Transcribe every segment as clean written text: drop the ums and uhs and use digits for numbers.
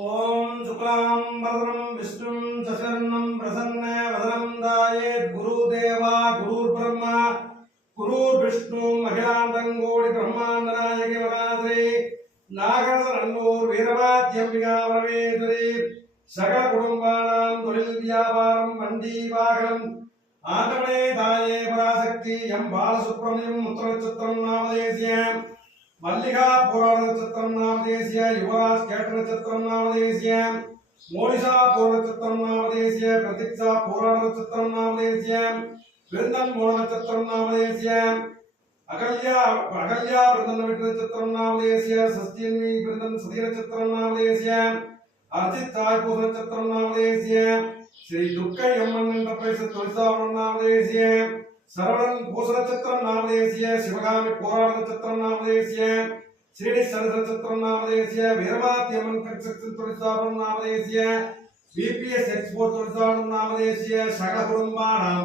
ओम शुक्लां वरदं विष्णुं शशिवर्णं प्रसन्न वदनं ध्यायेत् गुरुदेवा गुरुर्ब्रह्मा गुरुर्विष्णु अखिलाण्डकोटि ब्रह्माण्डनायकि वराधरे नागरसरण्णूर वीरवाद्यम्बिका परमेश्वरी सकल कुटुम्बानां தொழில் வியாபாரம் வண்டி வாகனம் ஆண்டவனே தாயே பராசக்தி எம் பாலசுப்ரமணியம் உத்தரநட்சத்திரம் நாமதேசியம் मल्लिका पूर्ण नक्षत्रम नामधेयस्य युवराज केट नक्षत्रम नामधेयस्य मोनिषा पूर्ण नक्षत्रम नामधेयस्य प्रतीक्षा पूर्ण नक्षत्रम नामधेयस्य वृंदन मूल नक्षत्रम नामधेयस्य अगल्या वृंदन विष्णु नक्षत्रम नामधेयस्य षष्ठीन्वी वृंदन सती नक्षत्रम नामधेयस्य अर्चित चाय पूर्ण नक्षत्रम नामधेयस्य श्री दुर्गा यम्मन एंटरप्राइज तुलसावरण नामधेयस्य सरवण पूष नक्षत्रम नामधेयस्य शिवगामि पुराण नक्षत्रम नामधेयस्य श्रीनि सरस नक्षत्रम नामधेयस्य वीरवाद्यमन कंस्ट्रक्शन तुलसावरण नामधेयस्य बीपीएस एक्सपोर्ट तुलसावरण नामधेयस्य सकल कुटुंबानां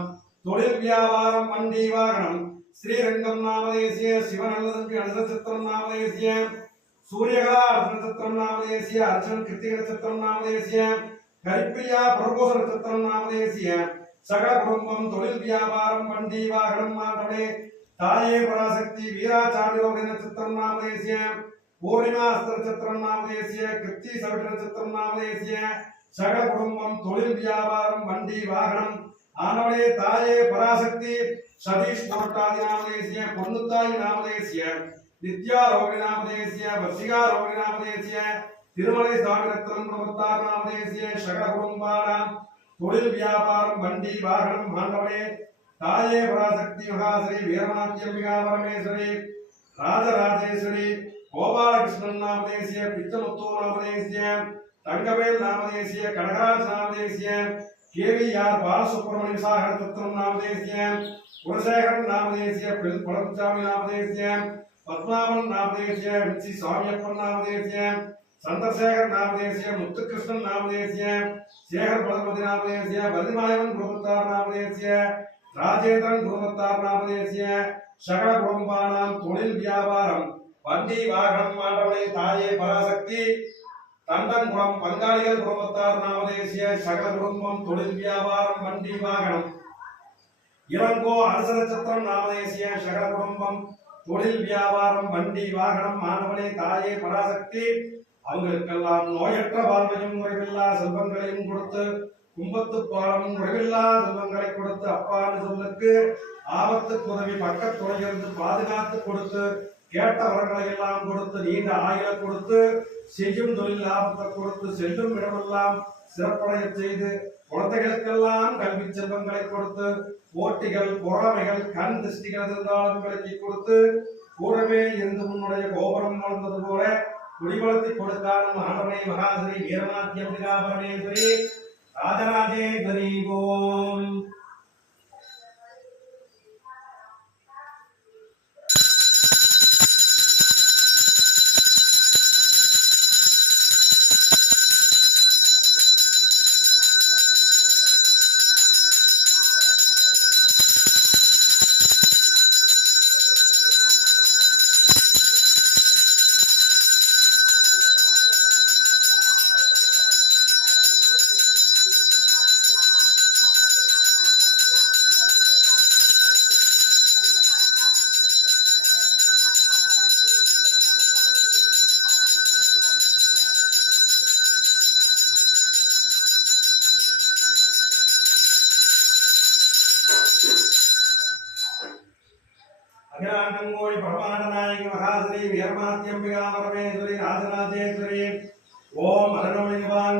தொழில் வியாபாரம் வண்டி வாகனம் ஸ்ரீரங்கம் நாமதேசிய சிவநல்லதற்கு நட்சத்திரம் நாமதேசிய சூரியகலா நட்சத்திரம் நாமதேசிய அர்ச்சன் கிருத்திக நட்சத்திரம் நாமதேசிய ஹரிப்பிரியா பிரபோஷ நட்சத்திரம் நாமதேசிய सकल कुटुंबम தொழில் வியாபாரம் வண்டி வாகனம் மாண்டவே தாயே பராசக்தி வீராசாமிரோக நட்சத்திரம் நாமதேசிய பூர்ணிமா அஸ்த நட்சத்திரம் நாமதேசிய கிருத்தி சவிட்ட நட்சத்திரம் நாமதேசிய सकल कुटुंबम தொழில் வியாபாரம் வண்டி வாகனம் ஆனவளே தாயே பராசக்தி சதீஷ் போட்டாதி நாமதேசிய பொன்னுத்தாய் நாமதேசிய நித்யா ரோகி நாமதேசிய வசிகா ரோகி நாமதேசிய திருமலை சாகரத்திரம் பிரபத்தார் நாமதேசிய सकल कुटुंबानां தொழில் வியாபாரம் வண்டி வாகனம் ஆண்டவனே தாயே பராசக்தி மகாஸ்ரீ வீரமாத்யம்பிகா பரமேஸ்வரி ராஜராஜேஸ்வரி கோபாலகிருஷ்ணன் நாமதேசிய பிச்சமுத்து நாமதேசிய தங்கவேல் நாமதேசிய கனகராஜ் நாமதேசிய கேவிஆர் பாலசுப்ரமணிய சாகர தத்துவம் நாமதேசிய குலசேகரன் நாமதேசிய பழனிசாமி நாமதேசிய பத்மாவன் நாமதேசிய விச்சி சுவாமியப்பன் நாமதேசிய சந்திரசேகர் நாமதேசிய முத்துகிருஷ்ணன் நாமதேசிய சேகர் பலபதி நாமதேசிய வலிமாயவன் குடும்பத்தார் நாமதேசிய ராஜேந்திரன் குடும்பத்தார் நாமதேசிய சகல குடும்பானாம் தொழில் வியாபாரம் வண்டி வாகனம் ஆண்டவளே தாயே பராசக்தி தண்டன்குளம் பங்காளிகள் குடும்பத்தார் நாமதேசிய சகல குடும்பம் தொழில் வியாபாரம் வண்டி வாகனம் இளங்கோ அரச நட்சத்திரம் நாமதேசிய சகல குடும்பம் தொழில் வியாபாரம் வண்டி வாகனம் ஆண்டவளே தாயே பராசக்தி அவங்களுக்கெல்லாம் நோயற்ற வாழ்வையும் குறைவில்லா செல்வங்களையும் கொடுத்து கும்பத்து பாலமும் குறைவில்லா செல்வங்களை கொடுத்து அப்பான்னு சொல்லுக்கு ஆபத்துக்கு உதவி பக்கத்துணையிலிருந்து பாதுகாத்து கொடுத்து கேட்ட வரங்களை எல்லாம் கொடுத்து நீண்ட ஆயுள கொடுத்து செய்யும் தொழில் லாபத்தை கொடுத்து செல்லும் இடமெல்லாம் சிறப்படைய செய்து குழந்தைகளுக்கெல்லாம் கல்வி செல்வங்களை கொடுத்து போட்டிகள் பொறாமைகள் கண் திருஷ்டிகள் இருந்தாலும் விலக்கி கொடுத்து கூடவே இருந்து உன்னுடைய கோபுரம் வளர்ந்தது போல குடிவளத்தை கொடுக்காനും ஆண்டவனே மகாஸ்ரீ வீரமாத்யம்பிகா பரமேஸ்வரி ராஜராஜேஸ்வரி ஓம் अखिलांडंगोळि परमाननायकि महाश्री वीरमात्यंबिका परमेश्वरी राजराजेश्वरी ओम अरणमणिवांग